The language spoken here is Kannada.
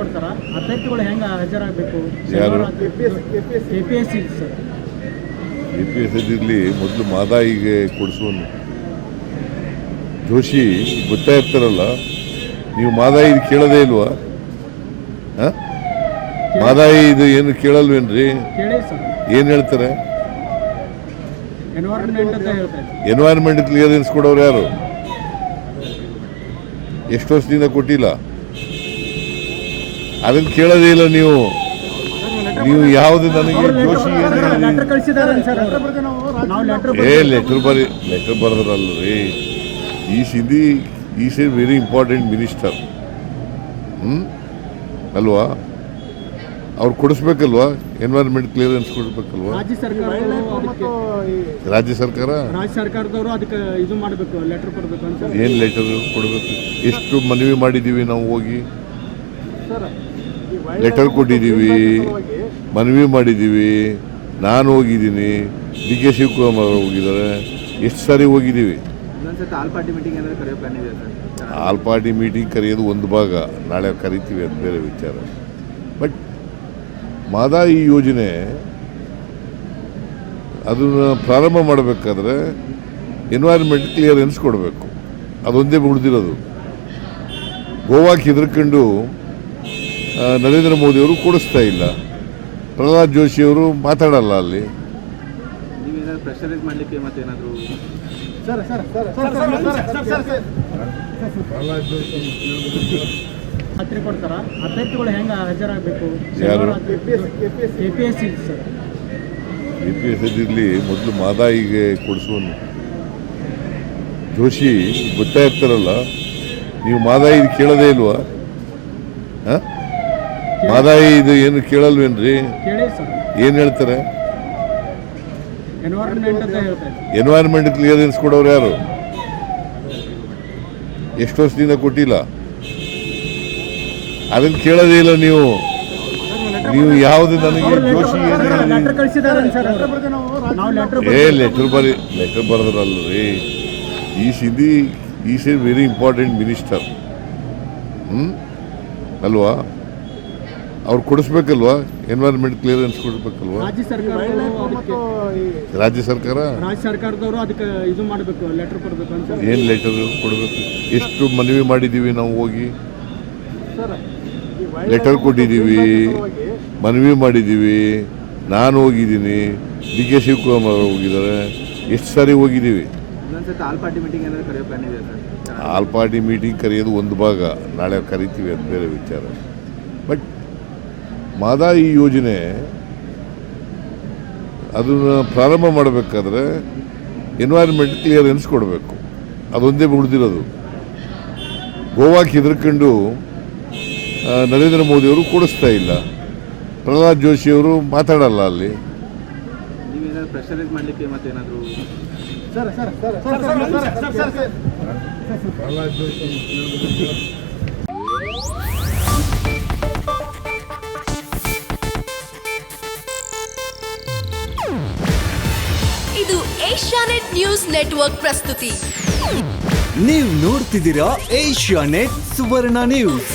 ಕೊಡ್ತಾರ ಅಭ್ಯರ್ಥಿಗಳು ಹೆಂಗೆ ಹಾಜರಾಗಬೇಕು? ಯಾರು? KPSC sir. KPSC ಇರಲಿ, ಮೊದಲು ಮಾದಾಯಿಗೆ ಕೊಡಿಸುವನು ಜೋಶಿ ಗೊತ್ತಾ ಇರ್ತಾರಲ್ಲ, ನೀವು ಮಾದಾಯಿ ಕೇಳೋದೇ ಇಲ್ವಾ? ಮಾದಾಯಿ ಇದು ಏನು ಕೇಳಲ್ವೇನ್ರಿ? ಕೇಳಿ ಸರ್. ಏನು ಹೇಳ್ತಾರೆ? ಎನ್ವೈರನ್ಮೆಂಟ್ ಅಂತ ಹೇಳ್ತಾರೆ. ಎನ್ವೈರನ್ಮೆಂಟ್ ಕ್ಲಿಯರೆನ್ಸ್ ಕೊಡೋರು ಯಾರು? ಎಷ್ಟು ವರ್ಷದಿಂದ ಕೊಟ್ಟಿಲ್ಲ, ಅದನ್ನು ಕೇಳೋದೇ ಇಲ್ಲ ನೀವು. ನೀವು ಯಾವುದು ನನಗೆ ಜೋಶಿ ಲೆಟರ್ ಕಳಿಸಿದ್ದಾರೆ ಸರ್. ನಾವು ಲೆಟರ್ ಬರೆದ್ರಲ್ರಿ. Is a very important minister, ಅಲ್ವಾ? ಅವ್ರು ಕೊಡಿಸ್ಬೇಕಲ್ವಾ? Environment clearance ಕೊಡ್ಬೇಕಲ್ವಾ? ರಾಜ್ಯ ಸರ್ಕಾರದವರು ಅದಕ್ಕೆ ಇದು ಮಾಡಬೇಕು, ಲೆಟರ್ ಕೊಡಬೇಕು ಅಂತ. ಏನು ಲೆಟರ್ ಕೊಡಬೇಕು? ಎಷ್ಟು ಮನವಿ ಮಾಡಿದ್ದೀವಿ ನಾವು, ಹೋಗಿ ಲೆಟರ್ ಕೊಟ್ಟಿದ್ದೀವಿ, ಮನವಿ ಮಾಡಿದ್ದೀವಿ. ನಾನು ಹೋಗಿದ್ದೀನಿ, DK ಶಿವಕುಮಾರ್ ಹೋಗಿದ್ದಾರೆ, ಎಷ್ಟು ಸಾರಿ ಹೋಗಿದ್ದೀವಿ. ಆಲ್ ಪಾರ್ಟಿ ಮೀಟಿಂಗ್ ಕರೆಯೋದು ಒಂದು ಭಾಗ, ನಾಳೆ ಕರಿತೀವಿ, ಅದು ಬೇರೆ ವಿಚಾರ. ಬಟ್ ಮಾದಾಯಿ ಯೋಜನೆ ಅದನ್ನು ಪ್ರಾರಂಭ ಮಾಡಬೇಕಾದ್ರೆ ಎನ್ವೈರನ್ಮೆಂಟ್ ಕ್ಲಿಯರೆನ್ಸ್ ಕೊಡಬೇಕು, ಅದೊಂದೇ ಉಳಿದಿರೋದು. ಗೋವಾಕ್ಕೆ ಹೆದರ್ಕೊಂಡು ನರೇಂದ್ರ ಮೋದಿಯವರು ಕೊಡಿಸ್ತಾ ಇಲ್ಲ, ಪ್ರಹ್ಲಾದ್ ಜೋಶಿಯವರು ಮಾತಾಡಲ್ಲ ಅಲ್ಲಿ. ಕೊಡ್ತಾರ ಅಭ್ಯರ್ಥಿಗಳು ಹೆಂಗೆ ಹಾಜರಾಗಬೇಕು? ಯಾರು? KPSC sir. KPSC ಇರಲಿ, ಮೊದಲು ಮಾದಾಯಿಗೆ ಕೊಡಿಸುವನು ಜೋಶಿ ಗೊತ್ತಾ ಇರ್ತಾರಲ್ಲ, ನೀವು ಮಾದಾಯಿ ಕೇಳೋದೇ ಇಲ್ವಾ? ಮಾದಾಯಿ ಇದು ಏನು ಕೇಳಲ್ವೇನ್ರಿ? ಕೇಳಿ ಸರ್. ಏನು ಹೇಳ್ತಾರೆ? ಎನ್ವೈರನ್ಮೆಂಟ್ ಅಂತ ಹೇಳ್ತಾರೆ. ಎನ್ವೈರನ್ಮೆಂಟ್ ಕ್ಲಿಯರೆನ್ಸ್ ಕೊಡೋರು ಯಾರು? ಎಷ್ಟು ವರ್ಷದಿಂದ ಕೊಟ್ಟಿಲ್ಲ, ಅದನ್ನು ಕೇಳೋದೇ ಇಲ್ಲ ನೀವು. ನೀವು ಯಾವುದು ನನಗೆ ಜೋಶಿ ಲೆಟರ್ ಕಳಿಸಿದ್ದಾರೆ ಸರ್. ನಾವು ಲೆಟರ್ ಬರೆದ್ರಲ್ರಿ. Is a very important minister, ಅಲ್ವಾ? ಅವ್ರು ಕೊಡಿಸ್ಬೇಕಲ್ವಾ? Environment clearance ಕೊಡ್ಬೇಕಲ್ವಾ? ರಾಜ್ಯ ಸರ್ಕಾರದವರು ಅದಕ್ಕೆ ಇದು ಮಾಡಬೇಕು, ಲೆಟರ್ ಕೊಡಬೇಕು ಅಂತ. ಏನು ಲೆಟರ್ ಕೊಡಬೇಕು? ಎಷ್ಟು ಮನವಿ ಮಾಡಿದ್ದೀವಿ ನಾವು, ಹೋಗಿ ಲೆಟರ್ ಕೊಟ್ಟಿದ್ದೀವಿ, ಮನವಿ ಮಾಡಿದ್ದೀವಿ. ನಾನು ಹೋಗಿದ್ದೀನಿ, DK ಶಿವಕುಮಾರ್ ಹೋಗಿದ್ದಾರೆ, ಎಷ್ಟು ಸಾರಿ ಹೋಗಿದ್ದೀವಿ. ಆಲ್ ಪಾರ್ಟಿ ಮೀಟಿಂಗ್ ಕರೆಯೋದು ಒಂದು ಭಾಗ, ನಾಳೆ ಕರಿತೀವಿ, ಅದು ಬೇರೆ ವಿಚಾರ. ಬಟ್ ಮಾದಾಯಿ ಯೋಜನೆ ಅದನ್ನು ಪ್ರಾರಂಭ ಮಾಡಬೇಕಾದ್ರೆ ಎನ್ವೈರನ್ಮೆಂಟ್ ಕ್ಲಿಯರೆನ್ಸ್ ಕೊಡಬೇಕು, ಅದೊಂದೇ ಉಳಿದಿರೋದು. ಗೋವಾಕ್ಕೆ ಹೆದರ್ಕೊಂಡು ನರೇಂದ್ರ ಮೋದಿಯವರು ಕೊಡಿಸ್ತಾ ಇಲ್ಲ, ಪ್ರಹ್ಲಾದ್ ಜೋಶಿಯವರು ಮಾತಾಡಲ್ಲ ಅಲ್ಲಿ. ಇದು ಏಷ್ಯಾನೆಟ್ ನ್ಯೂಸ್ ನೆಟ್ವರ್ಕ್ ಪ್ರಸ್ತುತಿ. ನೀವು ನೋಡ್ತಿದ್ದೀರಾ ಏಷ್ಯಾನೆಟ್ ಸುವರ್ಣ ನ್ಯೂಸ್.